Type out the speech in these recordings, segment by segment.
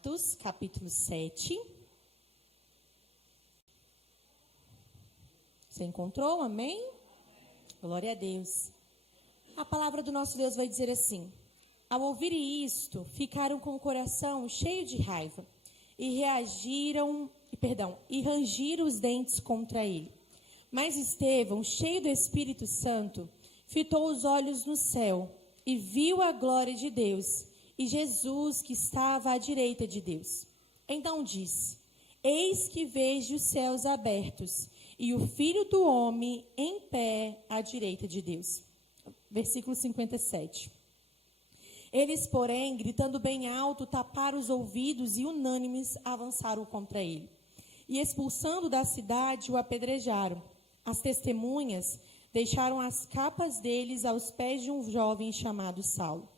Atos, capítulo 7. Você encontrou? Amém? Glória a Deus. A palavra do nosso Deus vai dizer assim: ao ouvirem isto, ficaram com o coração cheio de raiva e rangiram os dentes contra ele. Mas Estevão, cheio do Espírito Santo, fitou os olhos no céu e viu a glória de Deus e Jesus que estava à direita de Deus. Então disse: eis que vejo os céus abertos e o Filho do Homem em pé à direita de Deus. Versículo 57. Eles, porém, gritando bem alto, taparam os ouvidos e unânimes avançaram contra ele. E expulsando da cidade, o apedrejaram. As testemunhas deixaram as capas deles aos pés de um jovem chamado Saulo.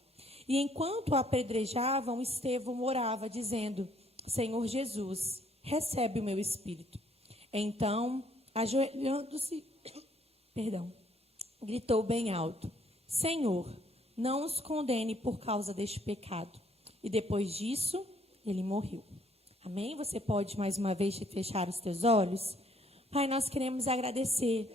E enquanto o apedrejavam, Estevão orava, dizendo: Senhor Jesus, recebe o meu espírito. Então, ajoelhando-se, gritou bem alto: Senhor, não os condene por causa deste pecado. E depois disso, ele morreu. Amém? Você pode mais uma vez fechar os teus olhos? Pai, nós queremos agradecer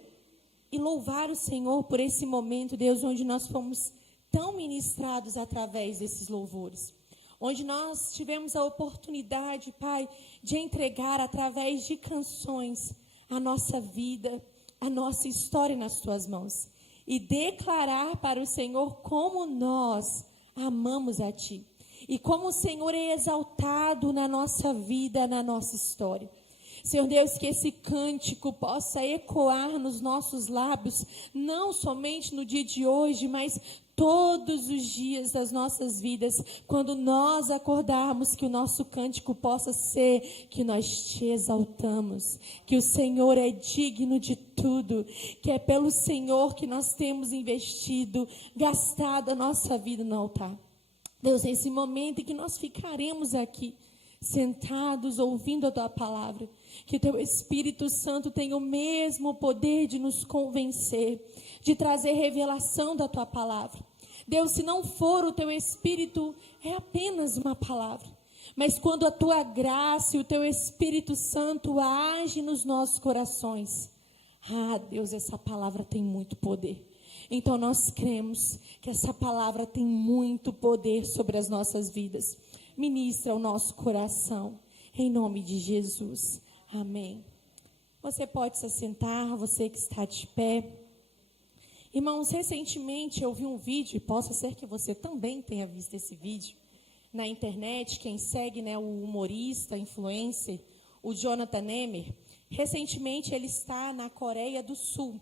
e louvar o Senhor por esse momento, Deus, onde nós fomos tão ministrados através desses louvores. Onde nós tivemos a oportunidade, Pai, de entregar através de canções a nossa vida, a nossa história nas tuas mãos. E declarar para o Senhor como nós amamos a Ti. E como o Senhor é exaltado na nossa vida, na nossa história. Senhor Deus, que esse cântico possa ecoar nos nossos lábios, não somente no dia de hoje, mas todos os dias das nossas vidas, quando nós acordarmos, que o nosso cântico possa ser que nós te exaltamos, que o Senhor é digno de tudo, que é pelo Senhor que nós temos investido, gastado a nossa vida no altar. Deus, nesse momento em que nós ficaremos aqui, sentados, ouvindo a Tua palavra, que Teu Espírito Santo tenha o mesmo poder de nos convencer, de trazer revelação da Tua palavra. Deus, se não for o Teu Espírito, é apenas uma palavra. Mas quando a Tua graça e o Teu Espírito Santo age nos nossos corações, Deus, essa palavra tem muito poder. Então nós cremos que essa palavra tem muito poder sobre as nossas vidas. Ministra o nosso coração, em nome de Jesus. Amém. Você pode se assentar, você que está de pé. Irmãos, recentemente eu vi um vídeo, e possa ser que você também tenha visto esse vídeo, na internet. Quem segue, o humorista, influencer, o Jonathan Nemer, recentemente ele está na Coreia do Sul.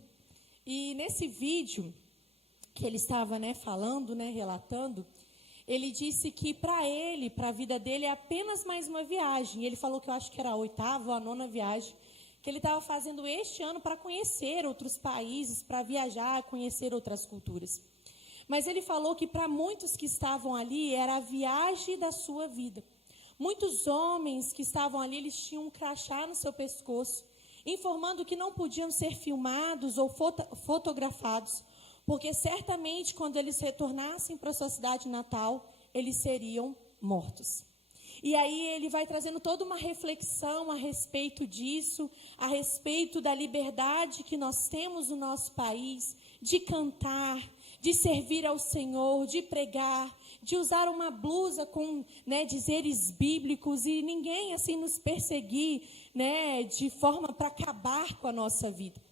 E nesse vídeo que ele estava falando, relatando, ele disse que para ele, para a vida dele, é apenas mais uma viagem. Ele falou que eu acho que era a 8ª ou a 9ª viagem que ele estava fazendo este ano para conhecer outros países, para viajar, conhecer outras culturas. Mas ele falou que para muitos que estavam ali, era a viagem da sua vida. Muitos homens que estavam ali, eles tinham um crachá no seu pescoço, informando que não podiam ser filmados ou fotografados, porque certamente quando eles retornassem para a sua cidade natal, eles seriam mortos. E aí ele vai trazendo toda uma reflexão a respeito disso, a respeito da liberdade que nós temos no nosso país, de cantar, de servir ao Senhor, de pregar, de usar uma blusa com dizeres bíblicos e ninguém assim nos perseguir, de forma para acabar com a nossa vida.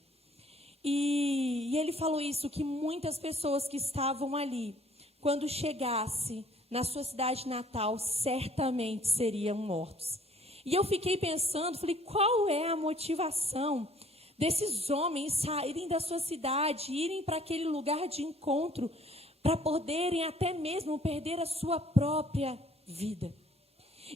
E ele falou isso, que muitas pessoas que estavam ali, quando chegasse na sua cidade natal, certamente seriam mortos. E eu fiquei pensando, falei, qual é a motivação desses homens saírem da sua cidade, irem para aquele lugar de encontro, para poderem até mesmo perder a sua própria vida?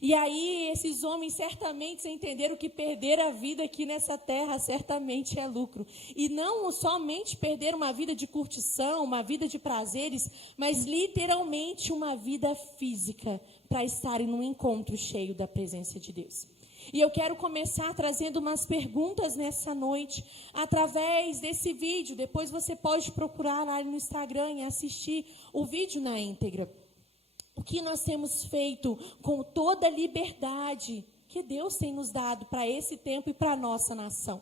E aí esses homens certamente entenderam que perder a vida aqui nessa terra certamente é lucro. E não somente perder uma vida de curtição, uma vida de prazeres, mas literalmente uma vida física para estarem num encontro cheio da presença de Deus. E eu quero começar trazendo umas perguntas nessa noite, através desse vídeo. Depois você pode procurar lá no Instagram e assistir o vídeo na íntegra. O que nós temos feito com toda a liberdade que Deus tem nos dado para esse tempo e para a nossa nação.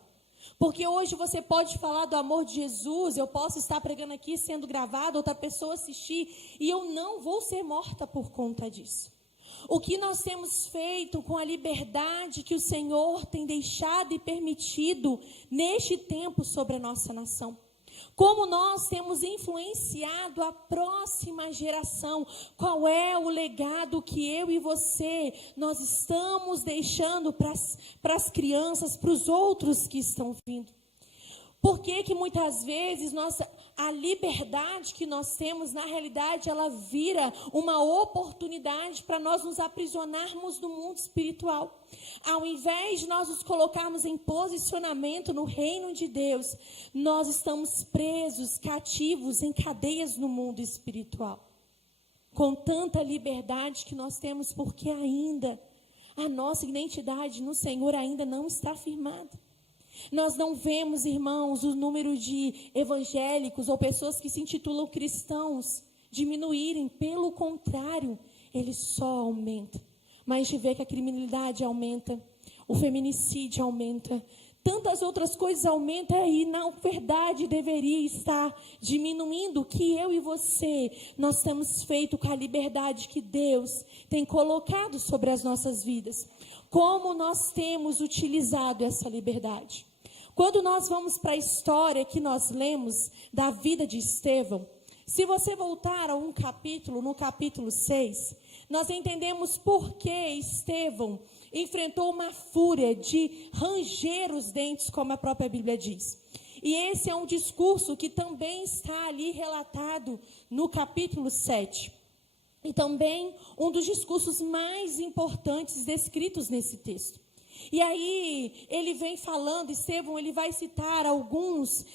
Porque hoje você pode falar do amor de Jesus, eu posso estar pregando aqui sendo gravado, outra pessoa assistir, e eu não vou ser morta por conta disso. O que nós temos feito com a liberdade que o Senhor tem deixado e permitido neste tempo sobre a nossa nação. Como nós temos influenciado a próxima geração. Qual é o legado que eu e você, nós estamos deixando para as crianças, para os outros que estão vindo? Por que muitas vezes a liberdade que nós temos, na realidade, ela vira uma oportunidade para nós nos aprisionarmos no mundo espiritual? Ao invés de nós nos colocarmos em posicionamento no reino de Deus, nós estamos presos, cativos, em cadeias no mundo espiritual. Com tanta liberdade que nós temos, porque ainda a nossa identidade no Senhor ainda não está firmada. Nós não vemos, irmãos, o número de evangélicos ou pessoas que se intitulam cristãos diminuírem. Pelo contrário, ele só aumenta. Mas a gente vê que a criminalidade aumenta, o feminicídio aumenta, tantas outras coisas aumentam e, na verdade, deveria estar diminuindo. O que eu e você, nós temos feito com a liberdade que Deus tem colocado sobre as nossas vidas. Como nós temos utilizado essa liberdade? Quando nós vamos para a história que nós lemos da vida de Estevão, se você voltar a um capítulo, no capítulo 6, nós entendemos por que Estevão enfrentou uma fúria de ranger os dentes, como a própria Bíblia diz. E esse é um discurso que também está ali relatado no capítulo 7. E também um dos discursos mais importantes descritos nesse texto. E aí ele vem falando, Estevão, ele vai citar alguns,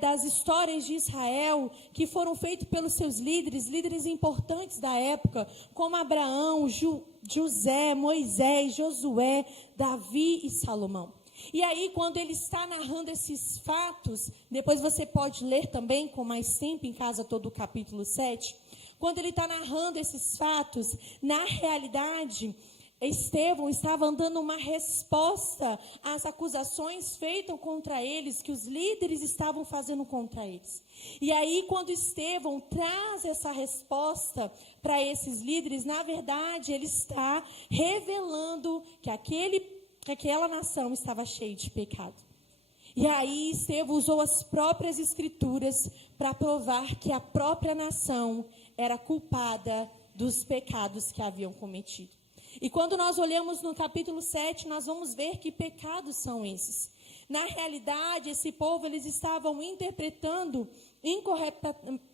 das histórias de Israel que foram feitas pelos seus líderes importantes da época, como Abraão, José, Moisés, Josué, Davi e Salomão. E aí, quando ele está narrando esses fatos, depois você pode ler também com mais tempo em casa todo o capítulo 7, quando ele está narrando esses fatos, na realidade, Estevão estava dando uma resposta às acusações feitas contra eles, que os líderes estavam fazendo contra eles. E aí, quando Estevão traz essa resposta para esses líderes, na verdade, ele está revelando que aquela nação estava cheia de pecado. E aí, Estevão usou as próprias escrituras para provar que a própria nação era culpada dos pecados que haviam cometido. E quando nós olhamos no capítulo 7, nós vamos ver que pecados são esses. Na realidade, esse povo, eles estavam interpretando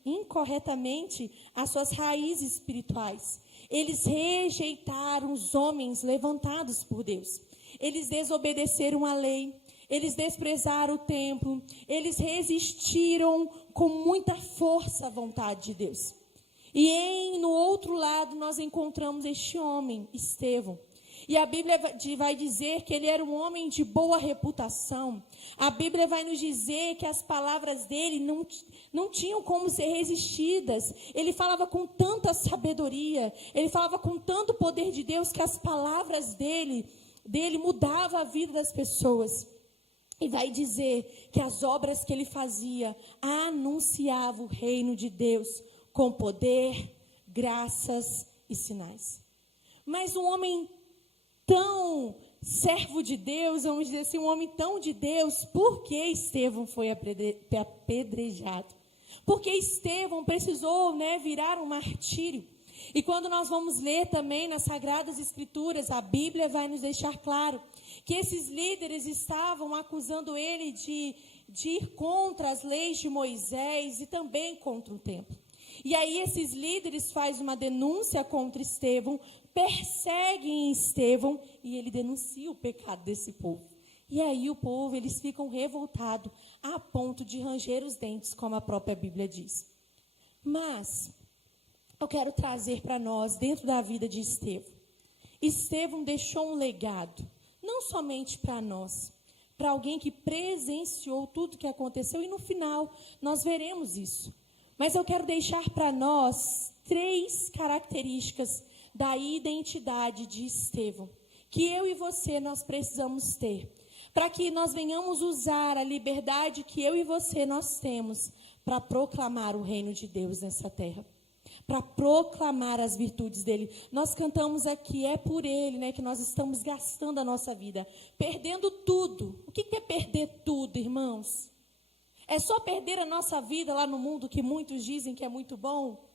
incorretamente as suas raízes espirituais. Eles rejeitaram os homens levantados por Deus. Eles desobedeceram a lei. Eles desprezaram o templo. Eles resistiram com muita força à vontade de Deus. E no outro lado nós encontramos este homem, Estevão. E a Bíblia vai dizer que ele era um homem de boa reputação. A Bíblia vai nos dizer que as palavras dele não tinham como ser resistidas. Ele falava com tanta sabedoria, ele falava com tanto poder de Deus, que as palavras dele mudavam a vida das pessoas. E vai dizer que as obras que ele fazia anunciavam o reino de Deus, com poder, graças e sinais. Mas um homem tão servo de Deus, vamos dizer assim, um homem tão de Deus, por que Estevão foi apedrejado? Porque Estevão precisou, virar um martírio. E quando nós vamos ler também nas Sagradas Escrituras, a Bíblia vai nos deixar claro que esses líderes estavam acusando ele de ir contra as leis de Moisés e também contra o templo. E aí esses líderes fazem uma denúncia contra Estevão, perseguem Estevão e ele denuncia o pecado desse povo. E aí o povo, eles ficam revoltados a ponto de ranger os dentes, como a própria Bíblia diz. Mas eu quero trazer para nós, dentro da vida de Estevão. Estevão deixou um legado, não somente para nós, para alguém que presenciou tudo que aconteceu, e no final nós veremos isso. Mas eu quero deixar para nós 3 características da identidade de Estevão, que eu e você nós precisamos ter, para que nós venhamos usar a liberdade que eu e você nós temos para proclamar o reino de Deus nessa terra, para proclamar as virtudes dele. Nós cantamos aqui, é por ele, né, que nós estamos gastando a nossa vida, perdendo tudo. O que é perder tudo, irmãos? É só perder a nossa vida lá no mundo, que muitos dizem que é muito bom?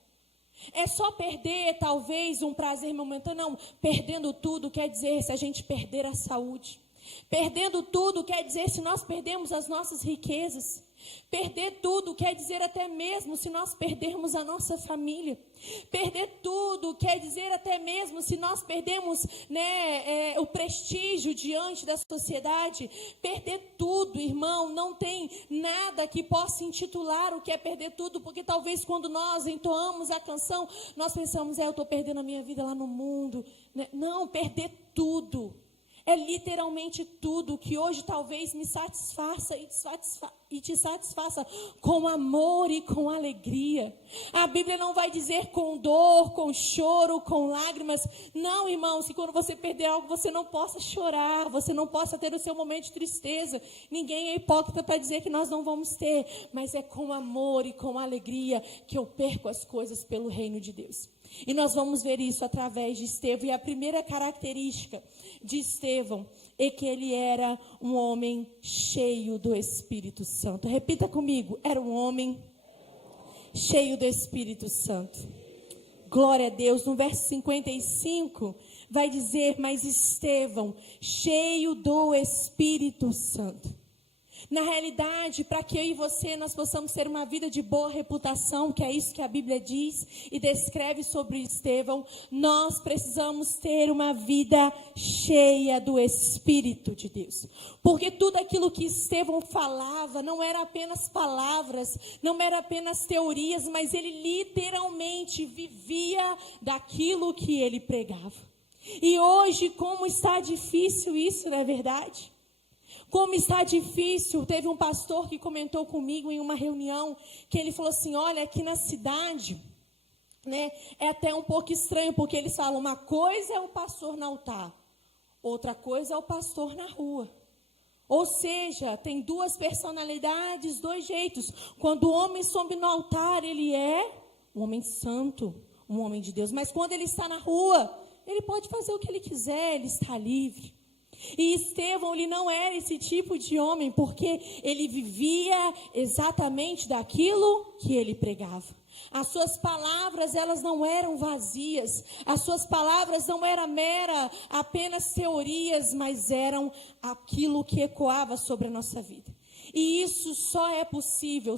É só perder, talvez, um prazer momentâneo? Não, perdendo tudo quer dizer se a gente perder a saúde. Perdendo tudo quer dizer se nós perdemos as nossas riquezas. Perder tudo quer dizer até mesmo se nós perdermos a nossa família. Perder tudo quer dizer até mesmo se nós perdemos, o prestígio diante da sociedade. Perder tudo, irmão, não tem nada que possa intitular o que é perder tudo, porque talvez quando nós entoamos a canção, nós pensamos, eu estou perdendo a minha vida lá no mundo. Não, perder tudo. É literalmente tudo que hoje talvez me satisfaça e te satisfaça com amor e com alegria. A Bíblia não vai dizer com dor, com choro, com lágrimas. Não, irmãos, que quando você perder algo, você não possa chorar, você não possa ter o seu momento de tristeza. Ninguém é hipócrita para dizer que nós não vamos ter, mas é com amor e com alegria que eu perco as coisas pelo reino de Deus. E nós vamos ver isso através de Estevão. E a primeira característica de Estevão é que ele era um homem cheio do Espírito Santo. Repita comigo, era um homem cheio do Espírito Santo. Glória a Deus. No verso 55 vai dizer, mas Estevão, cheio do Espírito Santo. Na realidade, para que eu e você nós possamos ter uma vida de boa reputação, que é isso que a Bíblia diz e descreve sobre Estevão, nós precisamos ter uma vida cheia do Espírito de Deus. Porque tudo aquilo que Estevão falava não era apenas palavras, não era apenas teorias, mas ele literalmente vivia daquilo que ele pregava. E hoje, como está difícil isso, não é verdade? Como está difícil. Teve um pastor que comentou comigo em uma reunião, que ele falou assim, olha, aqui na cidade, é até um pouco estranho, porque eles falam, uma coisa é o pastor no altar, outra coisa é o pastor na rua. Ou seja, tem 2 personalidades, 2 jeitos. Quando o homem sobe no altar, ele é um homem santo, um homem de Deus. Mas quando ele está na rua, ele pode fazer o que ele quiser, ele está livre. E Estevão, ele não era esse tipo de homem, porque ele vivia exatamente daquilo que ele pregava. As suas palavras, elas não eram vazias. As suas palavras não eram apenas teorias, mas eram aquilo que ecoava sobre a nossa vida. E isso só é possível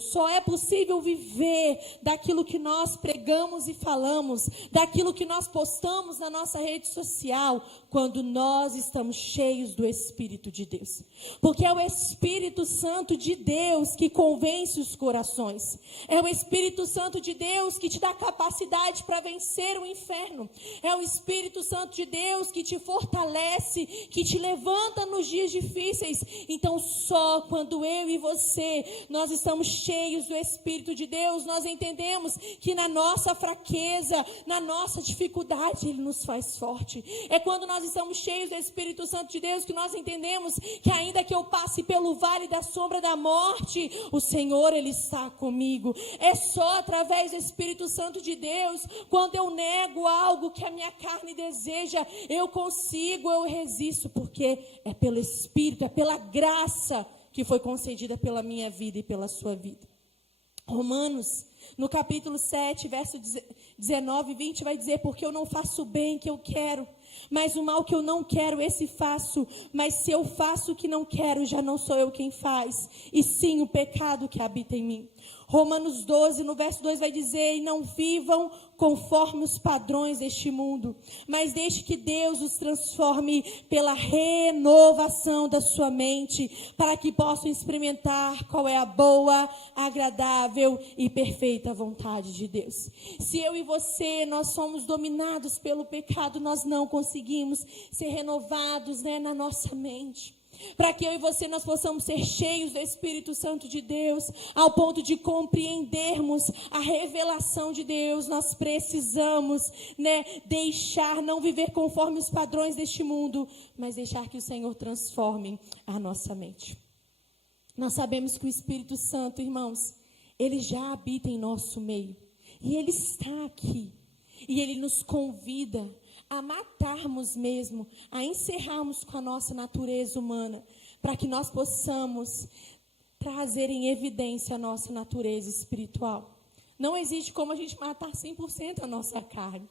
viver daquilo que nós pregamos e falamos, daquilo que nós postamos na nossa rede social, quando nós estamos cheios do Espírito de Deus. Porque é o Espírito Santo de Deus que convence os corações. É o Espírito Santo de Deus que te dá capacidade para vencer o inferno. É o Espírito Santo de Deus que te fortalece, que te levanta nos dias difíceis. Então só quando eu e você, nós estamos cheios do Espírito de Deus, nós entendemos que na nossa fraqueza, na nossa dificuldade, Ele nos faz forte. É quando nós estamos cheios do Espírito Santo de Deus que nós entendemos que ainda que eu passe pelo vale da sombra da morte, o Senhor, Ele está comigo. É só através do Espírito Santo de Deus, quando eu nego algo que a minha carne deseja, eu consigo, eu resisto, porque é pelo Espírito, é pela graça que foi concedida pela minha vida e pela sua vida. Romanos, no capítulo 7, verso 19 e 20, vai dizer, porque eu não faço o bem que eu quero, mas o mal que eu não quero, esse faço. Mas se eu faço o que não quero, já não sou eu quem faz, e sim o pecado que habita em mim. Romanos 12, no verso 2 vai dizer, e não vivam conforme os padrões deste mundo, mas deixe que Deus os transforme pela renovação da sua mente, para que possam experimentar qual é a boa, agradável e perfeita vontade de Deus. Se eu e você, nós somos dominados pelo pecado, nós não conseguimos ser renovados, na nossa mente. Para que eu e você nós possamos ser cheios do Espírito Santo de Deus, ao ponto de compreendermos a revelação de Deus. Nós precisamos, deixar, não viver conforme os padrões deste mundo, mas deixar que o Senhor transforme a nossa mente. Nós sabemos que o Espírito Santo, irmãos, ele já habita em nosso meio. E ele está aqui. E ele nos convida a matarmos mesmo, a encerrarmos com a nossa natureza humana, para que nós possamos trazer em evidência a nossa natureza espiritual. Não existe como a gente matar 100% a nossa carne,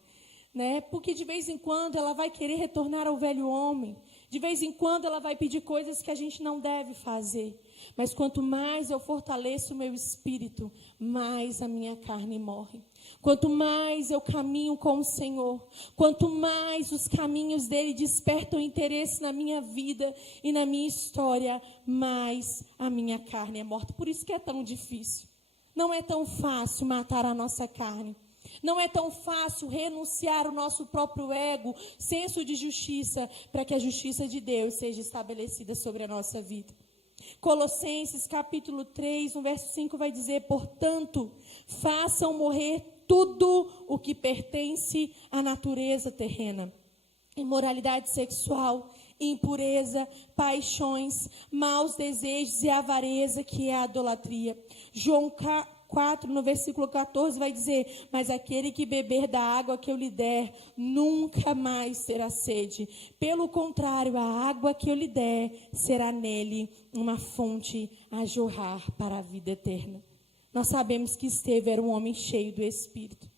porque de vez em quando ela vai querer retornar ao velho homem, de vez em quando ela vai pedir coisas que a gente não deve fazer. Mas quanto mais eu fortaleço o meu espírito, mais a minha carne morre. Quanto mais eu caminho com o Senhor, quanto mais os caminhos dele despertam interesse na minha vida e na minha história, mais a minha carne é morta. Por isso que é tão difícil. Não é tão fácil matar a nossa carne. Não é tão fácil renunciar o nosso próprio ego, senso de justiça, para que a justiça de Deus seja estabelecida sobre a nossa vida. Colossenses capítulo 3, no verso 5 vai dizer: portanto, façam morrer tudo o que pertence à natureza terrena. Imoralidade sexual, impureza, paixões, maus desejos e avareza, que é a idolatria. João 4, no versículo 14, vai dizer: mas aquele que beber da água que eu lhe der, nunca mais terá sede. Pelo contrário, a água que eu lhe der será nele uma fonte a jorrar para a vida eterna. Nós sabemos que Estevão era um homem cheio do Espírito.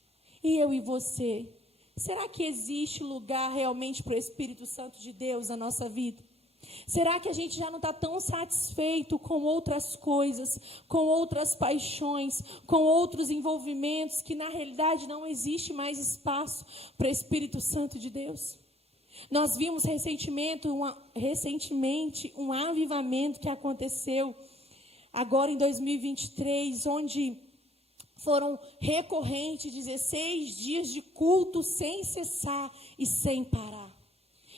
E eu e você, será que existe lugar realmente para o Espírito Santo de Deus na nossa vida? Será que a gente já não está tão satisfeito com outras coisas, com outras paixões, com outros envolvimentos, que na realidade não existe mais espaço para o Espírito Santo de Deus? Nós vimos recentemente um avivamento que aconteceu agora em 2023, onde foram recorrentes 16 dias de culto sem cessar e sem parar.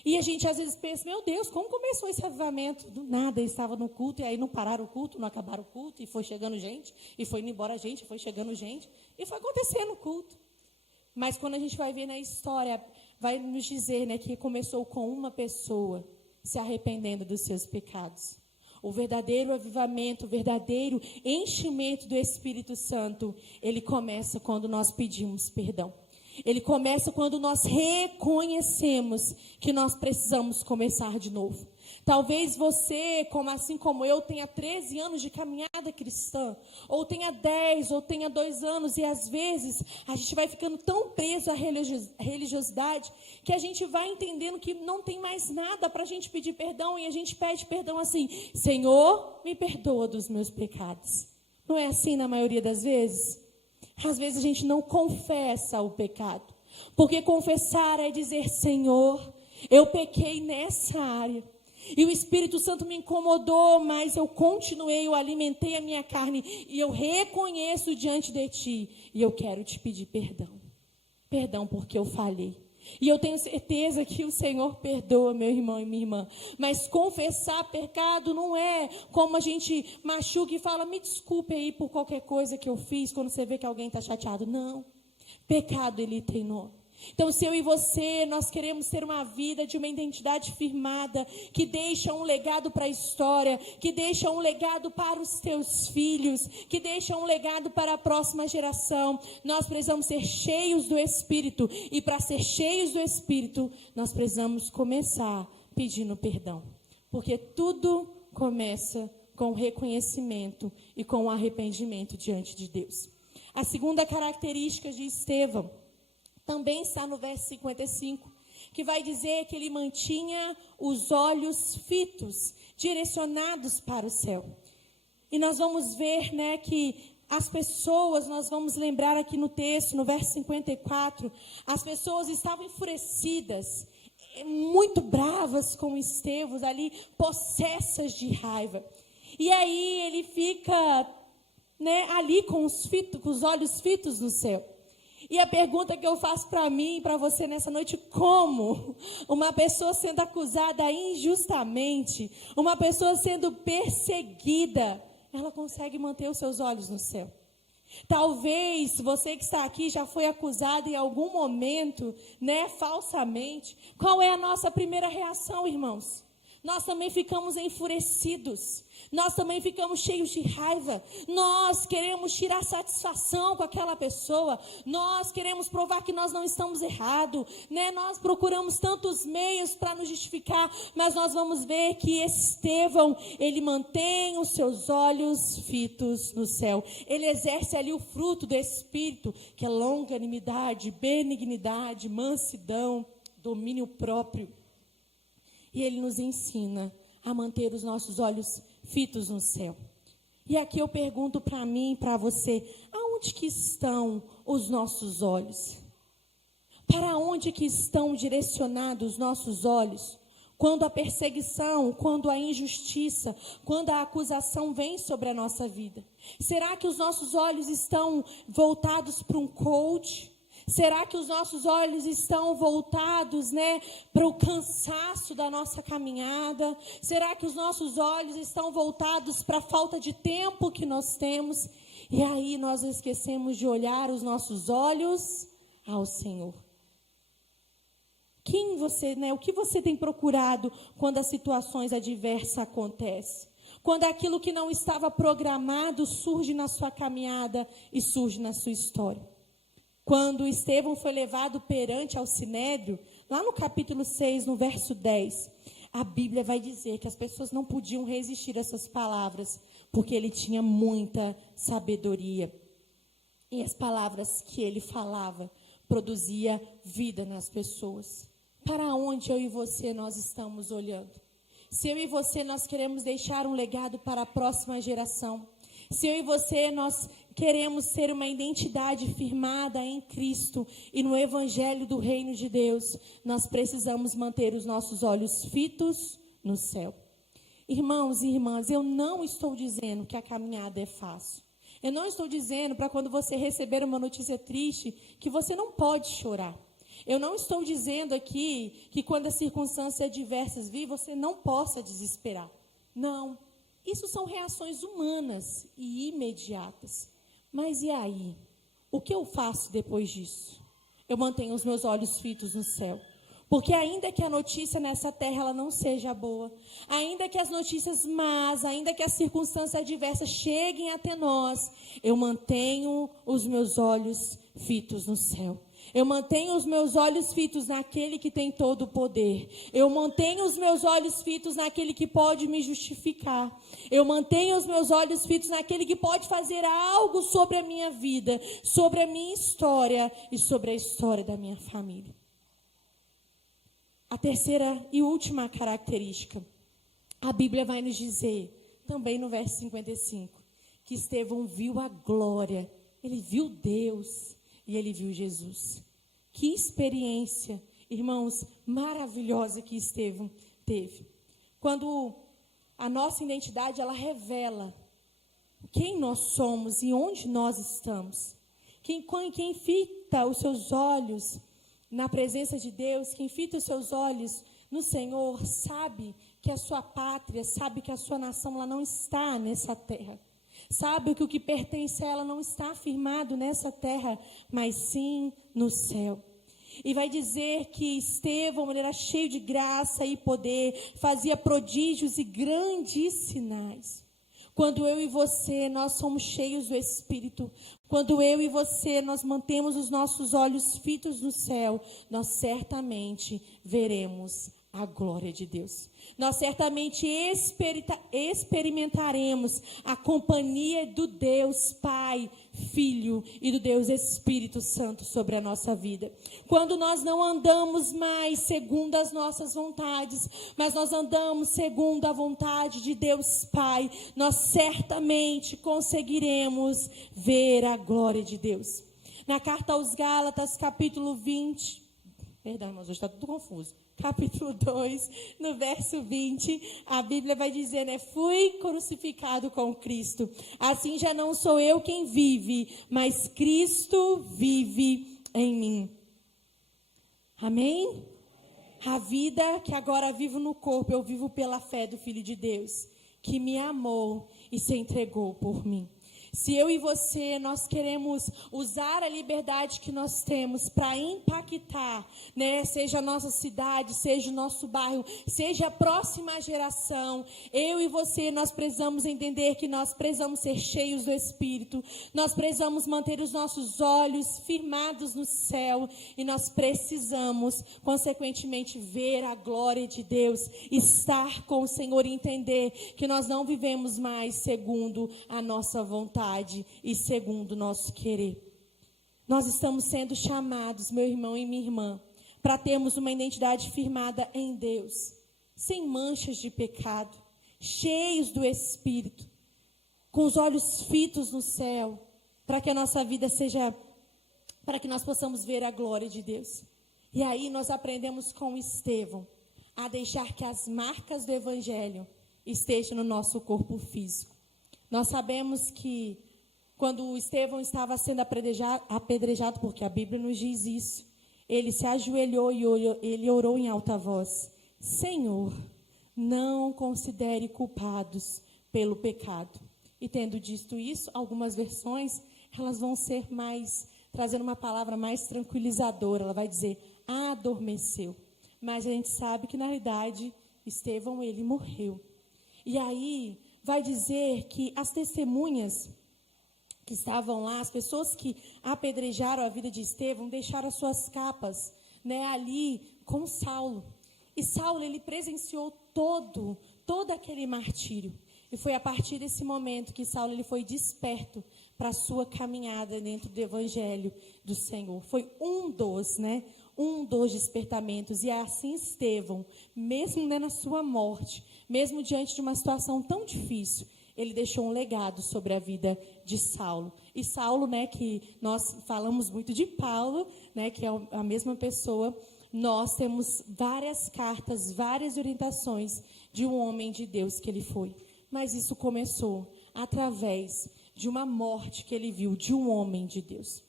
E a gente às vezes pensa: meu Deus, como começou esse avivamento? Do nada, eu estava no culto, e aí não pararam o culto, não acabaram o culto, e foi chegando gente, e foi indo embora gente, foi chegando gente, e foi acontecendo o culto. Mas quando a gente vai ver na história, vai nos dizer, que começou com uma pessoa se arrependendo dos seus pecados. O verdadeiro avivamento, o verdadeiro enchimento do Espírito Santo, ele começa quando nós pedimos perdão. Ele começa quando nós reconhecemos que nós precisamos começar de novo. Talvez você, assim como eu, tenha 13 anos de caminhada cristã, ou tenha 10, ou tenha 2 anos, e às vezes a gente vai ficando tão preso à religiosidade, que a gente vai entendendo que não tem mais nada para a gente pedir perdão, e a gente pede perdão assim: Senhor, me perdoa dos meus pecados. Não é assim na maioria das vezes? Às vezes a gente não confessa o pecado, porque confessar é dizer: Senhor, eu pequei nessa área, e o Espírito Santo me incomodou, mas eu continuei, eu alimentei a minha carne, e eu reconheço diante de Ti, e eu quero Te pedir perdão. Perdão porque eu falhei. E eu tenho certeza que o Senhor perdoa, meu irmão e minha irmã. Mas confessar pecado não é como a gente machuca e fala: me desculpe aí por qualquer coisa que eu fiz, quando você vê que alguém está chateado. Não. Pecado, ele tem nome. Então, se eu e você, nós queremos ter uma vida de uma identidade firmada, que deixa um legado para a história, que deixa um legado para os teus filhos, que deixa um legado para a próxima geração, nós precisamos ser cheios do Espírito. E para ser cheios do Espírito, nós precisamos começar pedindo perdão. Porque tudo começa com o reconhecimento e com o arrependimento diante de Deus. A segunda característica de Estevão também está no verso 55, que vai dizer que ele mantinha os olhos fitos, direcionados para o céu. E nós vamos ver, que as pessoas, nós vamos lembrar aqui no texto, no verso 54, as pessoas estavam enfurecidas, muito bravas com Estevão, ali possessas de raiva. E aí ele fica ali com os olhos fitos no céu. E a pergunta que eu faço para mim e para você nessa noite: como uma pessoa sendo acusada injustamente, uma pessoa sendo perseguida, ela consegue manter os seus olhos no céu? Talvez você que está aqui já foi acusado em algum momento, falsamente. Qual é a nossa primeira reação, irmãos? Nós também ficamos enfurecidos, nós também ficamos cheios de raiva, nós queremos tirar satisfação com aquela pessoa, nós queremos provar que nós não estamos errados, Nós procuramos tantos meios para nos justificar, mas nós vamos ver que Estevão, ele mantém os seus olhos fitos no céu, ele exerce ali o fruto do Espírito, que é longanimidade, benignidade, mansidão, domínio próprio. E ele nos ensina a manter os nossos olhos fitos no céu. E aqui eu pergunto para mim e para você: aonde que estão os nossos olhos? Para onde que estão direcionados os nossos olhos? Quando a perseguição, quando a injustiça, quando a acusação vem sobre a nossa vida. Será que os nossos olhos estão voltados para um coach? Será que os nossos olhos estão voltados, para o cansaço da nossa caminhada? Será que os nossos olhos estão voltados para a falta de tempo que nós temos? E aí nós esquecemos de olhar os nossos olhos ao Senhor. O que você tem procurado quando as situações adversas acontecem? Quando aquilo que não estava programado surge na sua caminhada e surge na sua história? Quando Estevão foi levado perante ao Sinédrio, lá no capítulo 6, no verso 10, a Bíblia vai dizer que as pessoas não podiam resistir a essas palavras, porque ele tinha muita sabedoria. E as palavras que ele falava produzia vida nas pessoas. Para onde eu e você nós estamos olhando? Se eu e você nós queremos deixar um legado para a próxima geração, se eu e você nós queremos ter uma identidade firmada em Cristo e no Evangelho do Reino de Deus, nós precisamos manter os nossos olhos fitos no céu. Irmãos e irmãs, eu não estou dizendo que a caminhada é fácil. Eu não estou dizendo para quando você receber uma notícia triste que você não pode chorar. Eu não estou dizendo aqui que quando as circunstâncias adversas virem, você não possa desesperar. Não. Isso são reações humanas e imediatas. Mas e aí? O que eu faço depois disso? Eu mantenho os meus olhos fitos no céu. Porque ainda que a notícia nessa terra ela não seja boa, ainda que as notícias más, ainda que as circunstâncias adversas cheguem até nós, eu mantenho os meus olhos fitos no céu. Eu mantenho os meus olhos fitos naquele que tem todo o poder. Eu mantenho os meus olhos fitos naquele que pode me justificar. Eu mantenho os meus olhos fitos naquele que pode fazer algo sobre a minha vida, sobre a minha história e sobre a história da minha família. A terceira e última característica, a Bíblia vai nos dizer, também no verso 55, que Estevão viu a glória, ele viu Deus e ele viu Jesus. Que experiência, irmãos, maravilhosa que Estevão teve. Quando a nossa identidade, ela revela quem nós somos e onde nós estamos. Quem fita os seus olhos na presença de Deus, quem fita os seus olhos no Senhor, sabe que a sua pátria, sabe que a sua nação ela não está nessa terra. Sabe que o que pertence a ela não está firmado nessa terra, mas sim no céu. E vai dizer que Estevão, ele era cheio de graça e poder, fazia prodígios e grandes sinais. Quando eu e você, nós somos cheios do Espírito, quando eu e você, nós mantemos os nossos olhos fitos no céu, nós certamente veremos a glória de Deus. Nós certamente experimentaremos a companhia do Deus Pai, Filho e do Deus Espírito Santo sobre a nossa vida. Quando nós não andamos mais segundo as nossas vontades, mas nós andamos segundo a vontade de Deus Pai, nós certamente conseguiremos ver a glória de Deus. Na carta aos Gálatas, capítulo 20, perdão, irmãos, hoje está tudo confuso. Capítulo 2, no verso 20, a Bíblia vai dizer, fui crucificado com Cristo. Assim já não sou eu quem vive, mas Cristo vive em mim. Amém? A vida que agora vivo no corpo, eu vivo pela fé do Filho de Deus, que me amou e se entregou por mim. Se eu e você, nós queremos usar a liberdade que nós temos para impactar, né? Seja a nossa cidade, seja o nosso bairro, seja a próxima geração, eu e você, nós precisamos entender que nós precisamos ser cheios do Espírito, nós precisamos manter os nossos olhos firmados no céu e nós precisamos, consequentemente, ver a glória de Deus, estar com o Senhor e entender que nós não vivemos mais segundo a nossa vontade e segundo o nosso querer. Nós estamos sendo chamados, meu irmão e minha irmã, para termos uma identidade firmada em Deus, sem manchas de pecado, cheios do Espírito, com os olhos fitos no céu, para que a nossa vida seja, para que nós possamos ver a glória de Deus. E aí nós aprendemos com Estevão a deixar que as marcas do Evangelho estejam no nosso corpo físico. Nós sabemos que quando Estevão estava sendo apedrejado, porque a Bíblia nos diz isso, ele se ajoelhou e ele orou em alta voz: Senhor, não considere culpados pelo pecado. E tendo dito isso, algumas versões, elas vão ser mais, trazendo uma palavra mais tranquilizadora. Ela vai dizer, adormeceu. Mas a gente sabe que, na realidade, Estevão, ele morreu. E aí vai dizer que as testemunhas que estavam lá, as pessoas que apedrejaram a vida de Estevão, deixaram as suas capas, né, ali com Saulo. E Saulo, ele presenciou todo aquele martírio. E foi a partir desse momento que Saulo, ele foi desperto para a sua caminhada dentro do Evangelho do Senhor. Foi um dos despertamentos. E assim Estevão, mesmo, né, na sua morte, mesmo diante de uma situação tão difícil, ele deixou um legado sobre a vida de Saulo. E Saulo, né, que nós falamos muito de Paulo, né, que é a mesma pessoa, nós temos várias cartas, várias orientações de um homem de Deus que ele foi. Mas isso começou através de uma morte que ele viu de um homem de Deus.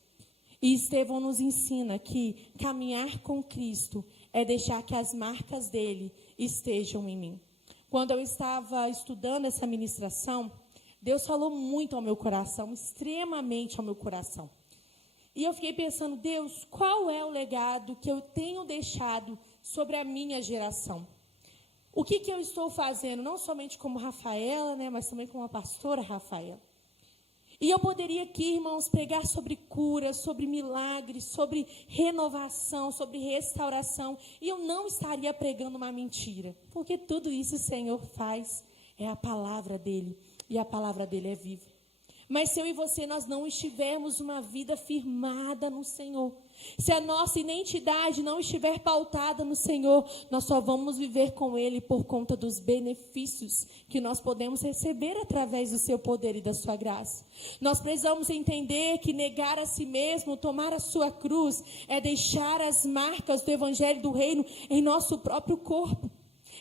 E Estevão nos ensina que caminhar com Cristo é deixar que as marcas dele estejam em mim. Quando eu estava estudando essa ministração, Deus falou muito ao meu coração, extremamente ao meu coração. E eu fiquei pensando, Deus, qual é o legado que eu tenho deixado sobre a minha geração? O que eu estou fazendo, não somente como Rafaela, né, mas também como a pastora Rafaela. E eu poderia aqui, irmãos, pregar sobre cura, sobre milagres, sobre renovação, sobre restauração. E eu não estaria pregando uma mentira. Porque tudo isso o Senhor faz, é a palavra dEle. E a palavra dEle é viva. Mas se eu e você, nós não estivermos uma vida firmada no Senhor, se a nossa identidade não estiver pautada no Senhor, nós só vamos viver com Ele por conta dos benefícios que nós podemos receber através do seu poder e da sua graça. Nós precisamos entender que negar a si mesmo, tomar a sua cruz, é deixar as marcas do Evangelho do Reino em nosso próprio corpo.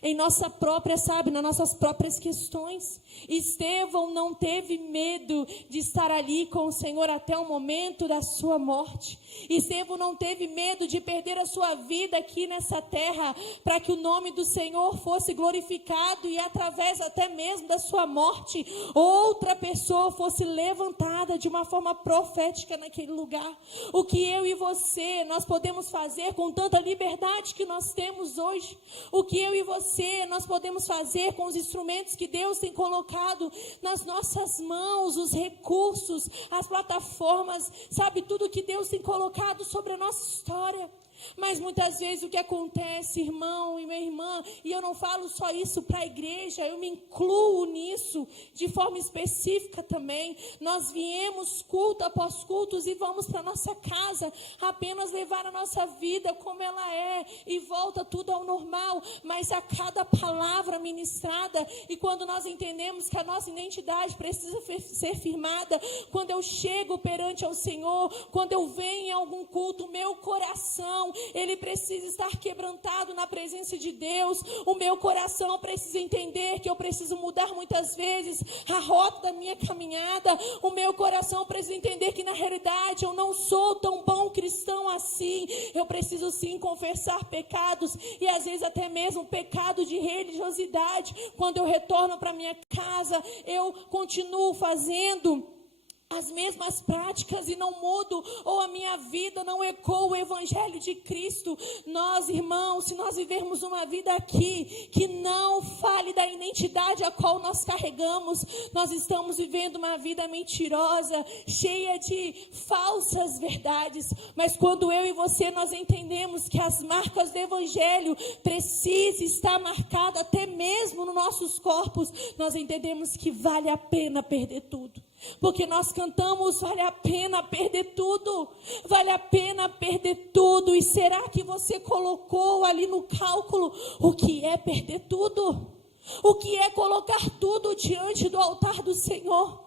Em nossa própria, nas nossas próprias questões. Estevão não teve medo de estar ali com o Senhor até o momento da sua morte. Estevão não teve medo de perder a sua vida aqui nessa terra, para que o nome do Senhor fosse glorificado e através até mesmo da sua morte, outra pessoa fosse levantada de uma forma profética naquele lugar. O que eu e você, nós podemos fazer com tanta liberdade que nós temos hoje, o que eu e você, nós podemos fazer com os instrumentos que Deus tem colocado nas nossas mãos, os recursos, as plataformas, sabe, tudo que Deus tem colocado sobre a nossa história. Mas muitas vezes o que acontece, irmão e minha irmã, e eu não falo só isso para a igreja, eu me incluo nisso de forma específica também. Nós viemos culto após cultos e vamos para nossa casa apenas levar a nossa vida como ela é e volta tudo ao normal. Mas a cada palavra ministrada, e quando nós entendemos que a nossa identidade precisa ser firmada, quando eu chego perante ao Senhor, quando eu venho em algum culto, meu coração ele precisa estar quebrantado na presença de Deus. O meu coração precisa entender que eu preciso mudar muitas vezes a rota da minha caminhada. O meu coração precisa entender que na realidade eu não sou tão bom cristão assim. Eu preciso sim confessar pecados e às vezes até mesmo pecado de religiosidade. Quando eu retorno para minha casa, eu continuo fazendo as mesmas práticas e não mudo, ou a minha vida não ecoa o Evangelho de Cristo. Nós, irmãos, se nós vivermos uma vida aqui que não fale da identidade a qual nós carregamos, nós estamos vivendo uma vida mentirosa, cheia de falsas verdades. Mas quando eu e você nós entendemos que as marcas do Evangelho precisam estar marcadas até mesmo nos nossos corpos, nós entendemos que vale a pena perder tudo. Porque nós cantamos, vale a pena perder tudo, vale a pena perder tudo. E será que você colocou ali no cálculo o que é perder tudo? O que é colocar tudo diante do altar do Senhor?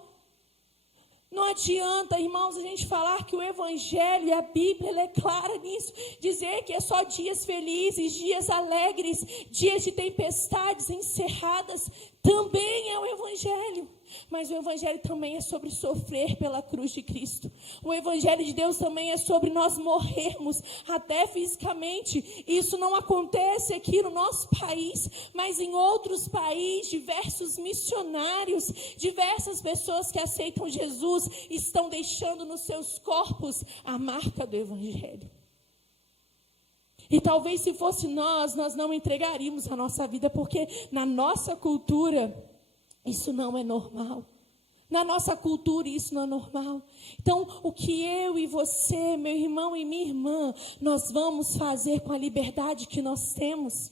Não adianta, irmãos, a gente falar que o Evangelho e a Bíblia, ela é clara nisso. Dizer que é só dias felizes, dias alegres, dias de tempestades encerradas, também é o Evangelho. Mas o Evangelho também é sobre sofrer pela cruz de Cristo. O Evangelho de Deus também é sobre nós morrermos, até fisicamente. Isso não acontece aqui no nosso país, mas em outros países, diversos missionários, diversas pessoas que aceitam Jesus, estão deixando nos seus corpos a marca do Evangelho. E talvez se fosse nós não entregaríamos a nossa vida, porque na nossa cultura isso não é normal. Na nossa cultura isso não é normal. Então, o que eu e você, meu irmão e minha irmã, nós vamos fazer com a liberdade que nós temos?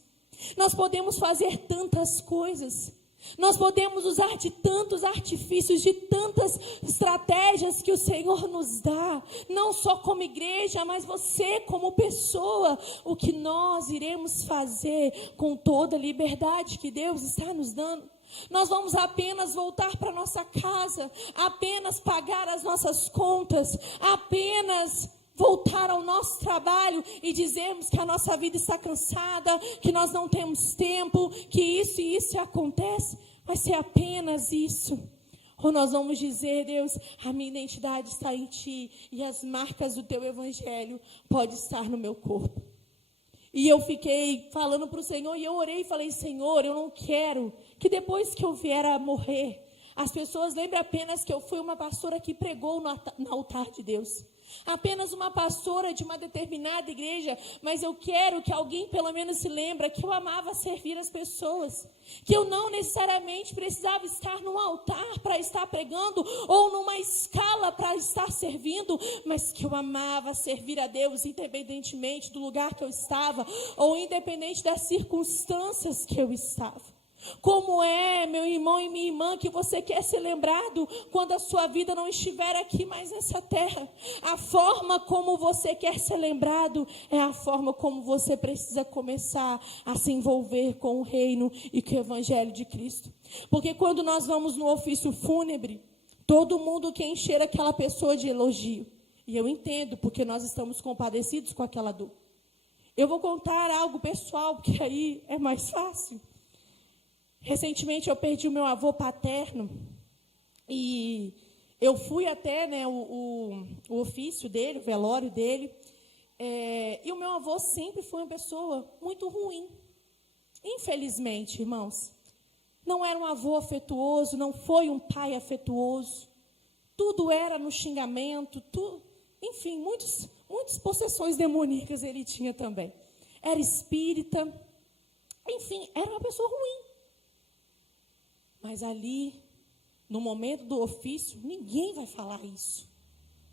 Nós podemos fazer tantas coisas. Nós podemos usar de tantos artifícios, de tantas estratégias que o Senhor nos dá. Não só como igreja, mas você como pessoa. O que nós iremos fazer com toda a liberdade que Deus está nos dando? Nós vamos apenas voltar para nossa casa, apenas pagar as nossas contas, apenas voltar ao nosso trabalho e dizermos que a nossa vida está cansada, que nós não temos tempo, que isso e isso acontece. Vai ser apenas isso? Ou nós vamos dizer, Deus, a minha identidade está em Ti e as marcas do Teu Evangelho podem estar no meu corpo. E eu fiquei falando para o Senhor, e eu orei e falei, Senhor, eu não quero que depois que eu vier a morrer, as pessoas lembrem apenas que eu fui uma pastora que pregou no altar de Deus. Apenas uma pastora de uma determinada igreja, mas eu quero que alguém pelo menos se lembre que eu amava servir as pessoas. Que eu não necessariamente precisava estar num altar para estar pregando ou numa escala para estar servindo, mas que eu amava servir a Deus independentemente do lugar que eu estava ou independente das circunstâncias que eu estava. Como é, meu irmão e minha irmã, que você quer ser lembrado quando a sua vida não estiver aqui mais nessa terra? A forma como você quer ser lembrado é a forma como você precisa começar a se envolver com o reino e com o Evangelho de Cristo. Porque quando nós vamos no ofício fúnebre, todo mundo quer encher aquela pessoa de elogio. E eu entendo, porque nós estamos compadecidos com aquela dor. Eu vou contar algo pessoal, porque aí é mais fácil. Recentemente eu perdi o meu avô paterno e eu fui até o ofício dele, o velório dele, e o meu avô sempre foi uma pessoa muito ruim. Infelizmente, irmãos, não era um avô afetuoso, não foi um pai afetuoso, tudo era no xingamento, enfim, muitas possessões demoníacas ele tinha também. Era espírita, enfim, era uma pessoa ruim. Mas ali, no momento do ofício, ninguém vai falar isso.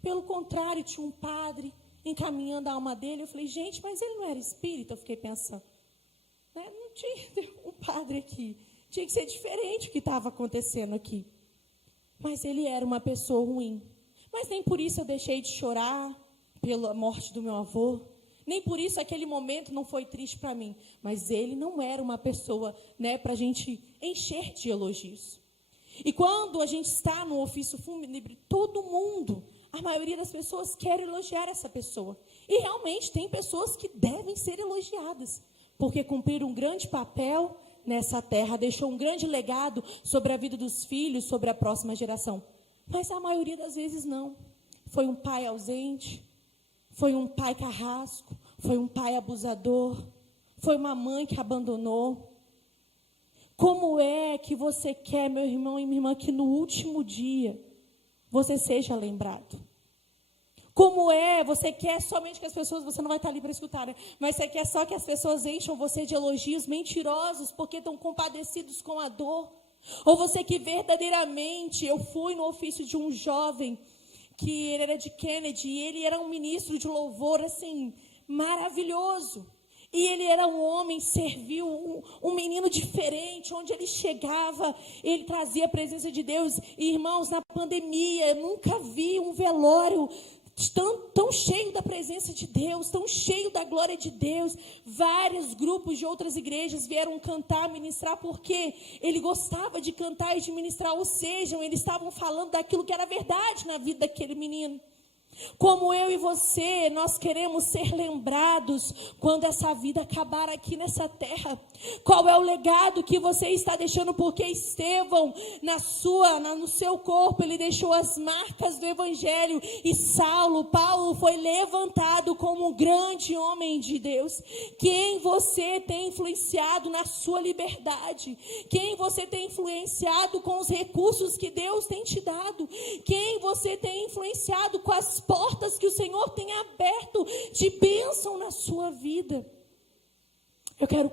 Pelo contrário, tinha um padre encaminhando a alma dele. Eu falei, gente, mas ele não era espírita? Eu fiquei pensando, não tinha um padre aqui. Tinha que ser diferente o que estava acontecendo aqui. Mas ele era uma pessoa ruim. Mas nem por isso eu deixei de chorar pela morte do meu avô. Nem por isso aquele momento não foi triste para mim. Mas ele não era uma pessoa, para a gente encher de elogios. E quando a gente está no ofício fúnebre, todo mundo a maioria das pessoas quer elogiar essa pessoa. E realmente tem pessoas que devem ser elogiadas, porque cumpriram um grande papel nessa terra, deixou um grande legado sobre a vida dos filhos, sobre a próxima geração. Mas a maioria das vezes não. Foi um pai ausente, foi um pai carrasco, foi um pai abusador, foi uma mãe que abandonou. Como é que você quer, meu irmão e minha irmã, que no último dia você seja lembrado? Como é, você quer somente que as pessoas, você não vai estar ali para escutar, né? Mas você quer só que as pessoas encham você de elogios mentirosos, porque estão compadecidos com a dor? Ou você que verdadeiramente, eu fui no ofício de um jovem, que ele era de Kennedy, e ele era um ministro de louvor, assim, maravilhoso. E ele era um homem servil, um menino diferente, onde ele chegava, ele trazia a presença de Deus. E, irmãos, na pandemia, eu nunca vi um velório tão cheio da presença de Deus, tão cheio da glória de Deus. Vários grupos de outras igrejas vieram cantar, ministrar, porque ele gostava de cantar e de ministrar, ou seja, eles estavam falando daquilo que era verdade na vida daquele menino. Como eu e você, nós queremos ser lembrados quando essa vida acabar aqui nessa terra. Qual é o legado que você está deixando? Porque Estevão, no seu corpo, ele deixou as marcas do Evangelho. E Paulo foi levantado como um grande homem de Deus. Quem você tem influenciado na sua liberdade? Quem você tem influenciado com os recursos que Deus tem te dado? Quem você tem influenciado com as portas que o Senhor tem aberto de bênção na sua vida? Eu quero